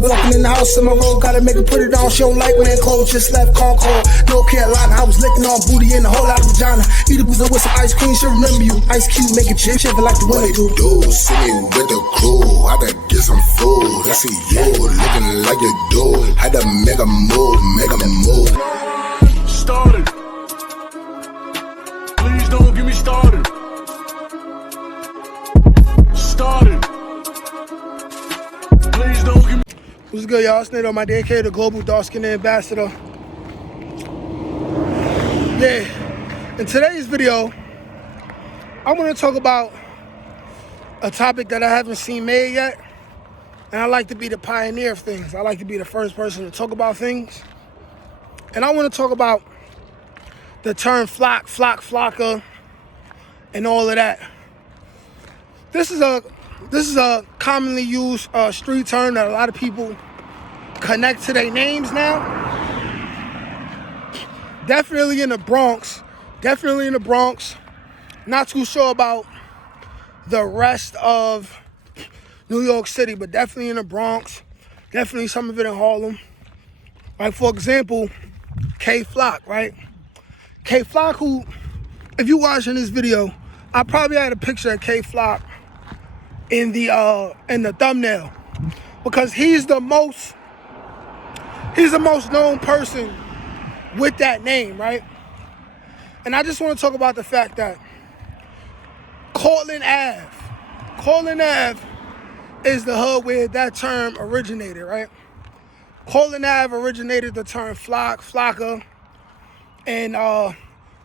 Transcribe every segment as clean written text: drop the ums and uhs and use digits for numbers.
walking in the house in my road, gotta make her put it on. She don't like man clothes, just left Concord, North Carolina. I was licking on booty and a whole lot of vagina. Eat a pizza with some ice cream, she'll remember you. Ice Cube, make it chip, shiver like the winter do. See me with the crew, I gotta get some food. I see you looking like you do. Had to make a move, make a move. Started. Please don't get me started. Started. Please don't get me. What's good, y'all? It's Nate on my DK, the global dark skin ambassador. Yeah, in today's video, I'm gonna talk about a topic that I haven't seen made yet. And I like to be the pioneer of things. I like to be the first person to talk about things. And I want to talk about the term flock, flocka, and all of that. This is a commonly used street term that a lot of people connect to their names now. Definitely in the Bronx. Not too sure about the rest of New York City, but definitely in the Bronx. Definitely some of it in Harlem. Like, for example, Kayflock, right? Kayflock, who, if you're watching this video, I probably had a picture of Kayflock in the thumbnail, because he's the most known person with that name, right? And I just want to talk about the fact that Cortland Ave is the hood where that term originated, right? Cortland Ave originated the term flock, flocka, and all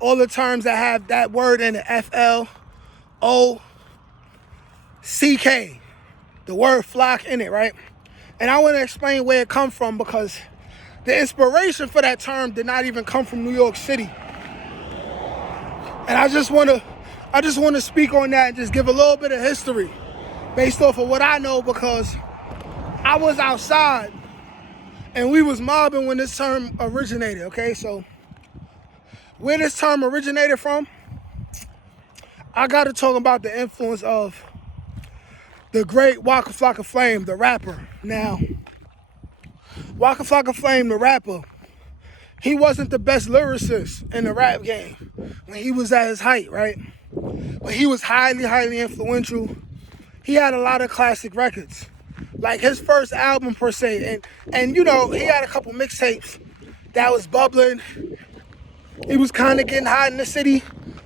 the terms that have that word in it, F-L-O-C-K, the word flock in it, right? And I want to explain where it comes from, because the inspiration for that term did not even come from New York City. And I just want to speak on that and just give a little bit of history based off of what I know, because I was outside and we was mobbing when this term originated, okay? So where this term originated from, I got to talk about the influence of the great Waka Flocka Flame, the rapper. Now, Waka Flocka Flame, the rapper, he wasn't the best lyricist in the rap game when he was at his height, right? But he was highly, highly influential. He had a lot of classic records, like his first album per se, and you know, he had a couple mixtapes that was bubbling. He was kind of getting hot in the city,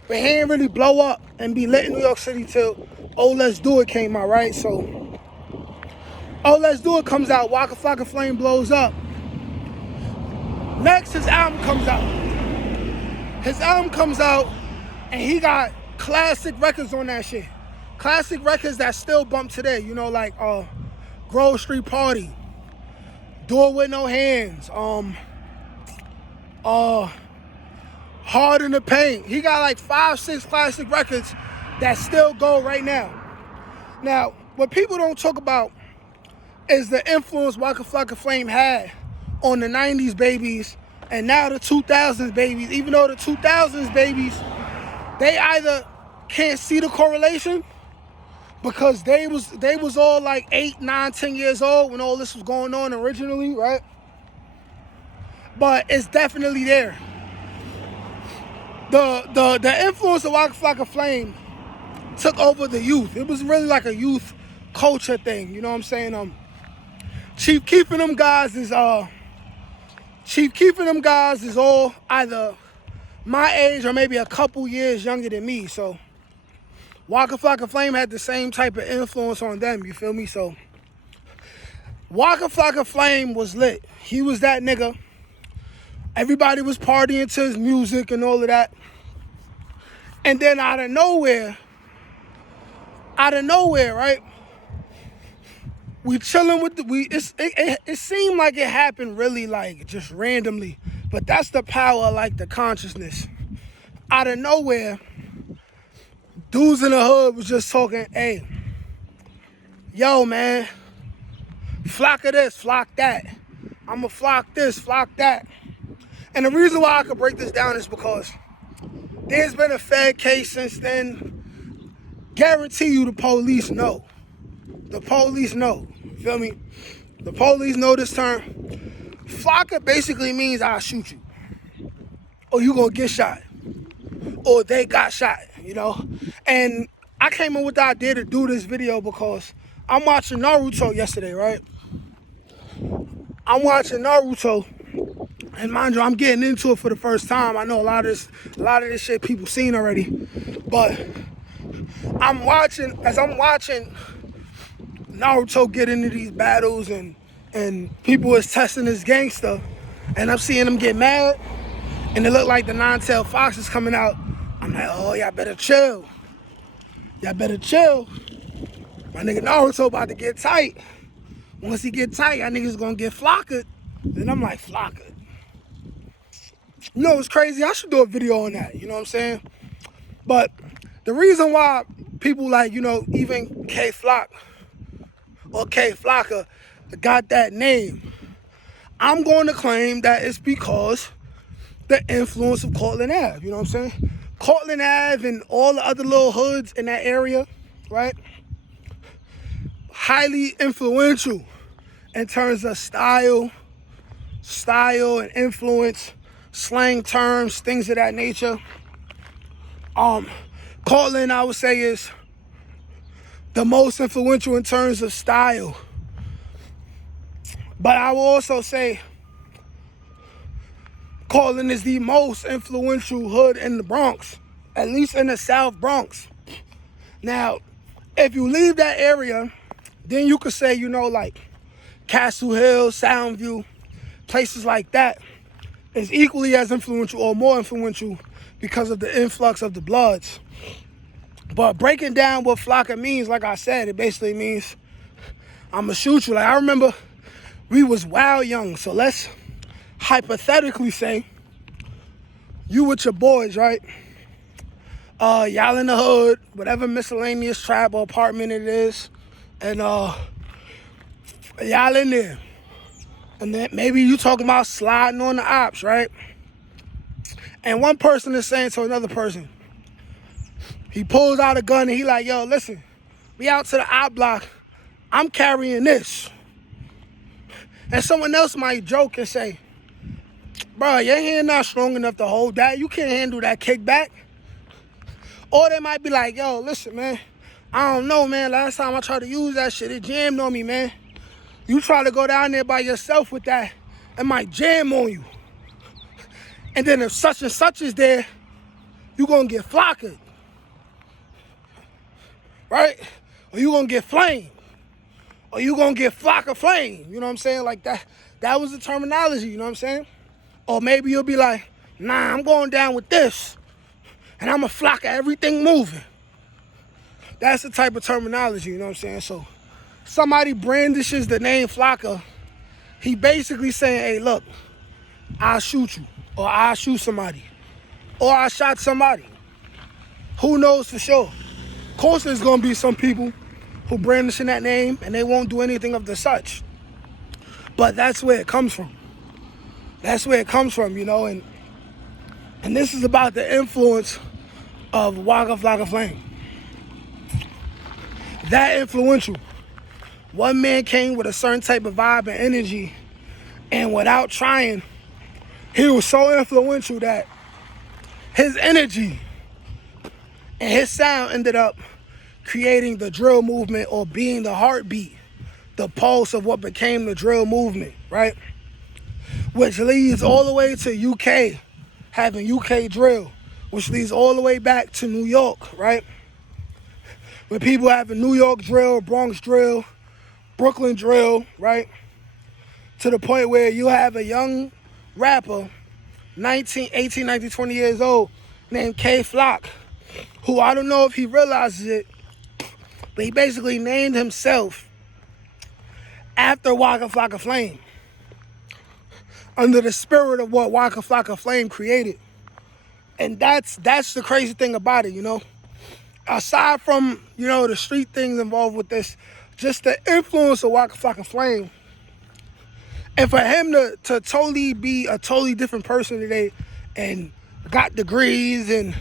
but he didn't really blow up and be lit in New York City till Oh Let's Do It came out, right? So Oh Let's Do It comes out, Waka Flocka Flame blows up. Next, his album comes out, and he got classic records on that shit. Classic records that still bump today, you know, like Grove Street Party, Do It With No Hands, Hard in the Paint. He got like 5-6 classic records that still go right now. Now, what people don't talk about is the influence Waka Flocka Flame had on the 90s babies and now the 2000s babies. Even though the 2000s babies, they either can't see the correlation because they was all like 8, 9, 10 years old when all this was going on originally, right? But it's definitely there. The influence of Waka Flocka Flame took over the youth. It was really like a youth culture thing, you know what I'm saying? Chief Keefing them guys is all either my age or maybe a couple years younger than me. So Waka Flocka Flame had the same type of influence on them, you feel me? So Waka Flocka Flame was lit. He was that nigga. Everybody was partying to his music and all of that. And then out of nowhere, right? We chilling with it seemed like it happened really like just randomly, but that's the power of like the consciousness. Out of nowhere, dudes in the hood was just talking, hey, yo man, flock of this, flock that. I'ma flock this, flock that. And the reason why I could break this down is because there's been a Fed case since then. Guarantee you the police know. The police know. You feel me? The police know this term. Flocka basically means I'll shoot you. Or you gonna get shot. Or they got shot, you know? And I came in with the idea to do this video because I'm watching Naruto yesterday, right? I'm watching Naruto, and mind you, I'm getting into it for the first time. I know a lot of this shit people seen already. But as I'm watching Naruto get into these battles and people is testing his gangster, and I'm seeing them get mad, and it look like the nine-tailed fox is coming out. I'm like, oh, y'all better chill. Y'all better chill. My nigga Naruto about to get tight. Once he get tight, y'all niggas gonna get Flocka. And I'm like, Flocka. You know what's crazy? I should do a video on that, you know what I'm saying? But the reason why people like, you know, even kayflock or Flocka got that name, I'm going to claim that it's because the influence of Cortland Ave, you know what I'm saying? Cortland Ave and all the other little hoods in that area, right? Highly influential in terms of style and influence, slang terms, things of that nature. Courtland, I would say, is the most influential in terms of style. But I will also say Courtland is the most influential hood in the Bronx, at least in the South Bronx. Now, if you leave that area, then you could say, you know, like Castle Hill, Soundview, places like that is equally as influential or more influential because of the influx of the Bloods. But breaking down what Flocka means, like I said, it basically means I'ma shoot you. Like, I remember we was wild young, so let's hypothetically say you with your boys, right? Y'all in the hood, whatever miscellaneous tribe or apartment it is, and y'all in there. And then maybe you talking about sliding on the ops, right? And one person is saying to another person, he pulls out a gun and he like, yo, listen, we out to the op block, I'm carrying this. And someone else might joke and say, bro, your hand not strong enough to hold that. You can't handle that kickback. Or they might be like, yo, listen, man, I don't know, man. Last time I tried to use that shit, it jammed on me, man. You try to go down there by yourself with that, it might jam on you. And then if such and such is there, you gonna get Flocka. Right? Or you gonna get Flame. Or you gonna get Flocka Flame. You know what I'm saying? Like that was the terminology, you know what I'm saying? Or maybe you'll be like, nah, I'm going down with this. And I'm a Flocka everything moving. That's the type of terminology, you know what I'm saying? So somebody brandishes the name Flocka, he basically saying, hey, look, I'll shoot you. Or I'll shoot somebody. Or I shot somebody. Who knows for sure? Of course there's gonna be some people who brandishing that name and they won't do anything of the such. But that's where it comes from. That's where it comes from, you know, and this is about the influence of Waka Flocka Flame. That influential. One man came with a certain type of vibe and energy, and without trying, he was so influential that his energy and his sound ended up creating the drill movement, or being the heartbeat, the pulse of what became the drill movement, right? Which leads all the way to UK, having UK drill, which leads all the way back to New York, right? With people having New York drill, Bronx drill, Brooklyn drill, right? To the point where you have a young rapper, 18, 19, 20 years old, named Kayflock, who I don't know if he realizes it, but he basically named himself after Waka Flocka Flame, under the spirit of what Waka Flocka Flame created. And that's the crazy thing about it, you know? Aside from, you know, the street things involved with this, just the influence of Waka Flocka Flame. And for him to totally be a totally different person today and got degrees and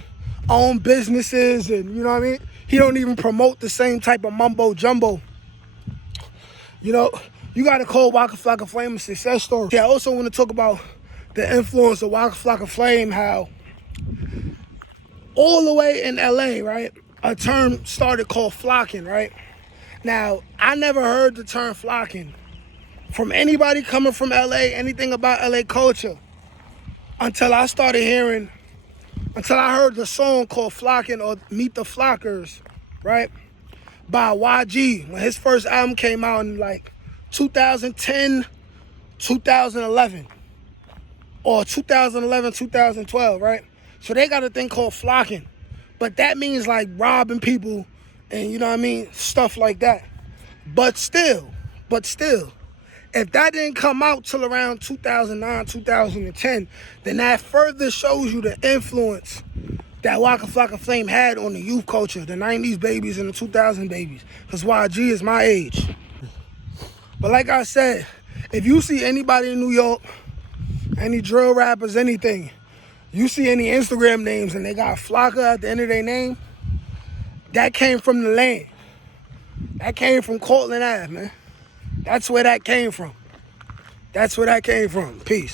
own businesses and, you know what I mean? He don't even promote the same type of mumbo jumbo. You know, you got to call Waka Flocka Flame a success story. Yeah, I also want to talk about the influence of Waka Flocka Flame, how all the way in LA, right, a term started called flocking, right? Now, I never heard the term flocking from anybody coming from LA, anything about LA culture, until I heard the song called Flocking or Meet the Flockers, right? By YG, when his first album came out in like 2010, 2011, or 2011, 2012, right? So they got a thing called flocking, but that means like robbing people and, you know what I mean, stuff like that. But still, if that didn't come out till around 2009, 2010, then that further shows you the influence that Waka Flocka Flame had on the youth culture, the 90s babies and the 2000 babies, because YG is my age. But like I said, if you see anybody in New York, any drill rappers, anything, you see any Instagram names and they got Flocka at the end of their name, that came from the land. That came from Cortland Avenue, man. That's where that came from. Peace.